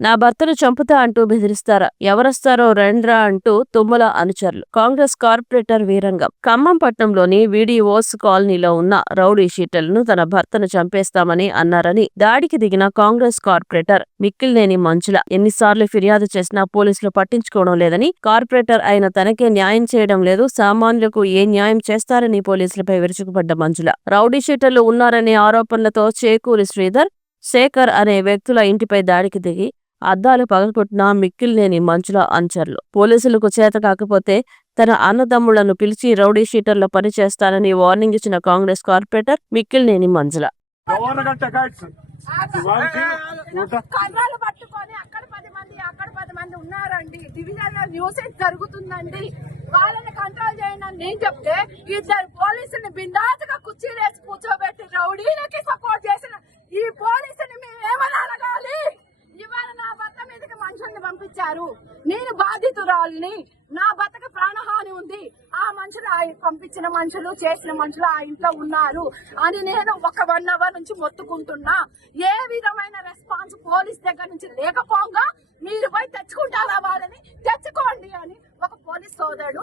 నా భర్తను చంపుతా అంటూ బెదిరిస్తారా? ఎవరొస్తారో రండ్రా అంటూ తుమ్మల అనుచరులు. కాంగ్రెస్ కార్పొరేటర్ వీరంగం. ఖమ్మం పట్నంలోని వీడియోస్ కాలనీలో ఉన్న రౌడీ షీటలను తన భర్తను చంపేస్తామని అన్నారని దాడికి దిగిన కాంగ్రెస్ కార్పొరేటర్ మిక్కిల్నేని మంచుల ఎన్నిసార్లు ఫిర్యాదు చేసినా పోలీసులు పట్టించుకోవడం లేదని కార్పొరేటర్ అయిన తనకే న్యాయం చేయడం లేదు సామాన్యులకు ఏ న్యాయం చేస్తారని పోలీసులపై విరుచుకుపడ్డ మంజుల. రౌడీ షీటర్లు ఉన్నారనే ఆరోపణలతో చేకూరి శ్రీధర్ శేఖర్ అనే వ్యక్తుల ఇంటిపై దాడికి దిగి అద్దాలు పగలగొట్టిన మిక్కిలినేని మంచుల అంచర్లు. పోలీసులకు చేత కాకపోతే తన అన్నదమ్ములను పిలిచి రౌడీ షీటర్లో పనిచేస్తానని వార్నింగ్ ఇచ్చిన కాంగ్రెస్ కార్పొరేటర్ మిక్కిలినేని మంజుల పట్టుకొని అక్కడ పది మంది అక్కడ పది మంది ఉన్నారండి. డివిజన్లో జరుగుతుందండి? వాళ్ళని కంట్రోల్ చేయండి నేను చెప్తే ఇద్దరు పోలీసుని కుర్చీలేసి కూర్చోబెట్టి రౌడీలకి పంపించారు నేను బాధితురాలిని నా బతక ప్రాణహాని ఉంది. ఆ మనుషులు ఆ పంపించిన మనుషులు చేసిన మనుషులు ఆ ఇంట్లో ఉన్నారు అని నేను ఒక వన్ అవర్ నుంచి మొత్తుకుంటున్నా. ఏ విధమైన రెస్పాన్స్ పోలీస్ దగ్గర నుంచి లేకపోగా మీరు పోయి తెచ్చుకుంటారా వాళ్ళని? తెచ్చుకోండి అని ఒక పోలీస్ సోదరుడు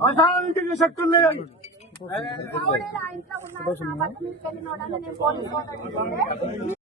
అసాంఘిక శక్తులు. లేవు ఇంట్లో